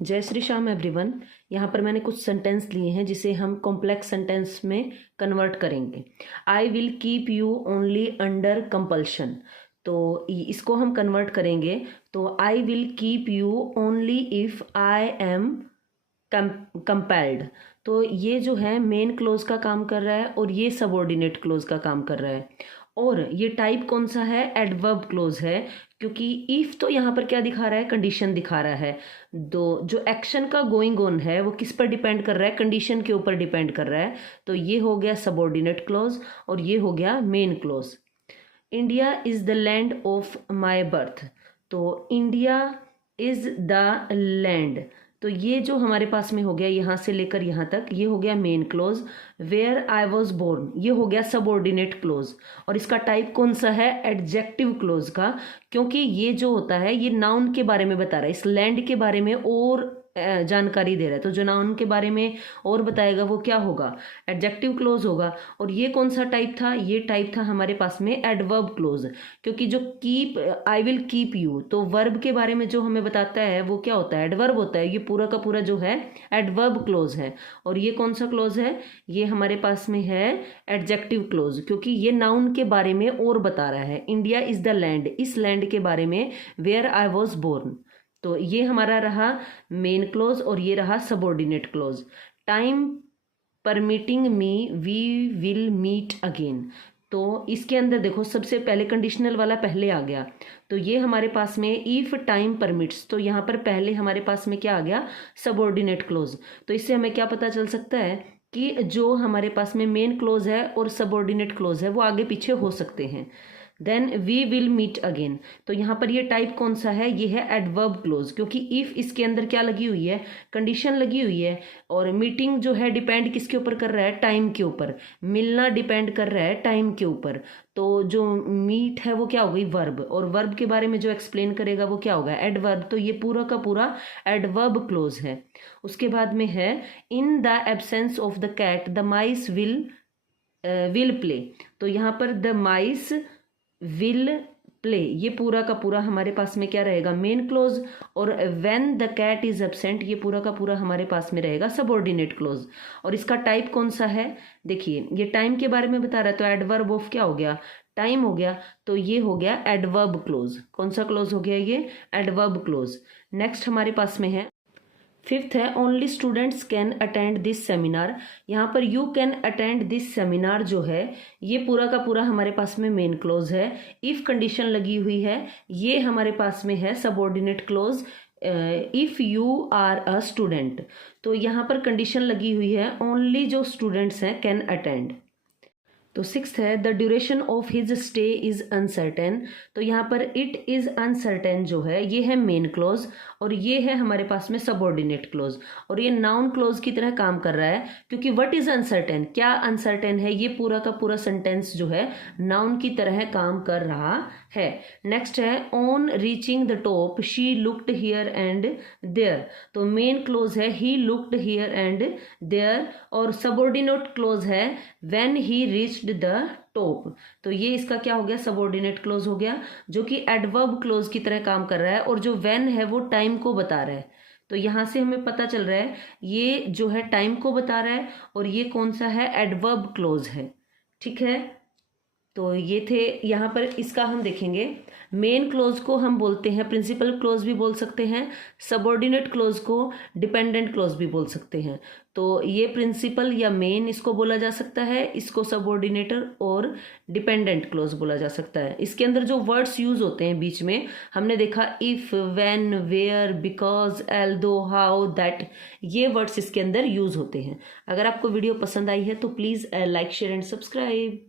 जय श्री श्याम एवरीवन। यहाँ पर मैंने कुछ सेंटेंस लिए हैं जिसे हम कॉम्प्लेक्स सेंटेंस में कन्वर्ट करेंगे। I will keep you only under compulsion, तो इसको हम कन्वर्ट करेंगे तो I will keep you only if I am compelled. तो ये जो है मेन क्लोज का काम कर रहा है और ये सबऑर्डिनेट क्लोज का काम कर रहा है। और ये टाइप कौन सा है? एडवर्ब क्लोज है, क्योंकि इफ तो यहाँ पर क्या दिखा रहा है? कंडीशन दिखा रहा है। जो एक्शन का गोइंग ऑन है वो किस पर डिपेंड कर रहा है? कंडीशन के ऊपर डिपेंड कर रहा है। तो ये हो गया सबऑर्डिनेट क्लोज और ये हो गया main close. India is the land of my birth, तो इंडिया इज द लैंड, तो ये जो हमारे पास में हो गया यहाँ से लेकर यहाँ तक, ये हो गया main clause. Where I was born, ये हो गया सबऑर्डिनेट क्लोज। और इसका टाइप कौन सा है? एडजेक्टिव क्लोज का, क्योंकि ये जो होता है ये नाउन के बारे में बता रहा है, इस लैंड के बारे में और जानकारी दे रहा है। तो जो नाउन के बारे में और बताएगा वो क्या होगा? एडजेक्टिव क्लोज होगा। और ये कौन सा टाइप था? ये टाइप था हमारे पास में एडवर्ब क्लोज, क्योंकि जो keep, I will keep you, तो वर्ब के बारे में जो हमें बताता है वो क्या होता है? एडवर्ब होता है। ये पूरा का पूरा जो है एडवर्ब क्लोज है। और ये कौन सा क्लोज है? ये हमारे पास में है एडजेक्टिव क्लोज, क्योंकि ये नाउन के बारे में और बता रहा है। इंडिया इज द लैंड, इस लैंड के बारे में, वेयर आई वॉज बोर्न। तो ये हमारा रहा मेन क्लोज और ये रहा subordinate clause. Time permitting me we will meet again, तो इसके अंदर देखो सबसे पहले कंडीशनल वाला पहले आ गया। तो ये हमारे पास में इफ टाइम परमिट्स, तो यहाँ पर पहले हमारे पास में क्या आ गया? Subordinate close. तो इससे हमें क्या पता चल सकता है कि जो हमारे पास में मेन क्लोज है और सबऑर्डिनेट क्लोज है वो आगे पीछे हो सकते हैं। Then we will meet again, तो यहाँ पर ये टाइप कौन सा है? ये है एडवर्ब क्लोज, क्योंकि इफ इसके अंदर क्या लगी हुई है? कंडीशन लगी हुई है। और मीटिंग जो है डिपेंड किसके ऊपर कर रहा है? टाइम के ऊपर। मिलना डिपेंड कर रहा है टाइम के ऊपर। तो जो मीट है वो क्या हो गई? वर्ब, और वर्ब के बारे में जो एक्सप्लेन करेगा वो क्या होगा? एडवर्ब। तो ये पूरा का पूरा एडवर्ब क्लोज है। उसके बाद में है in the absence of the cat the mice will play, तो यहाँ पर द माइस विल प्ले, ये पूरा का पूरा हमारे पास में क्या रहेगा? Main clause. और when the cat is absent, ये पूरा का पूरा हमारे पास में रहेगा सबऑर्डिनेट क्लोज। और इसका टाइप कौन सा है? देखिए ये टाइम के बारे में बता रहा है, तो एडवर्ब ऑफ क्या हो गया? टाइम हो गया। तो ये हो गया एडवर्ब क्लोज। कौन सा क्लोज हो गया? ये एडवर्ब क्लोज। नेक्स्ट हमारे पास में है फिफ्थ है only students can attend this seminar. यहाँ पर you can attend this seminar जो है ये पूरा का पूरा हमारे पास में मेन क्लोज है। इफ कंडीशन लगी हुई है, ये हमारे पास में है subordinate clause. If you are a student, तो यहाँ पर कंडीशन लगी हुई है ओनली जो स्टूडेंट्स हैं कैन अटेंड। तो सिक्स्थ है the duration of his stay is uncertain, तो यहाँ पर इट इज अनसर्टेन जो है ये है मेन क्लोज और ये है हमारे पास में सबऑर्डिनेट क्लोज। और ये नाउन क्लोज की तरह काम कर रहा है, क्योंकि व्हाट इज अनसर्टेन, क्या अनसर्टेन है? ये पूरा का पूरा सेंटेंस जो है नाउन की तरह काम कर रहा है। नेक्स्ट है on reaching the top she looked here and there, तो मेन क्लोज है he looked here and there, और सबऑर्डिनेट क्लोज है when he reached the top. तो ये इसका क्या हो गया? सबऑर्डिनेट क्लोज हो गया, जो कि एडवर्ब क्लोज की तरह काम कर रहा है। और जो व्हेन है वो टाइम को बता रहा है, तो यहां से हमें पता चल रहा है ये जो है टाइम को बता रहा है और ये कौन सा है? एडवर्ब क्लोज है। ठीक है, तो ये थे यहाँ पर। इसका हम देखेंगे मेन क्लोज को हम बोलते हैं प्रिंसिपल क्लोज भी बोल सकते हैं, सबऑर्डिनेट क्लोज को डिपेंडेंट क्लोज भी बोल सकते हैं। तो ये प्रिंसिपल या मेन इसको बोला जा सकता है, इसको सबऑर्डिनेटर और डिपेंडेंट क्लोज बोला जा सकता है। इसके अंदर जो वर्ड्स यूज होते हैं बीच में हमने देखा if, when, where, because, although, how, that, ये वर्ड्स इसके अंदर यूज होते हैं। अगर आपको वीडियो पसंद आई है तो please like, share and subscribe.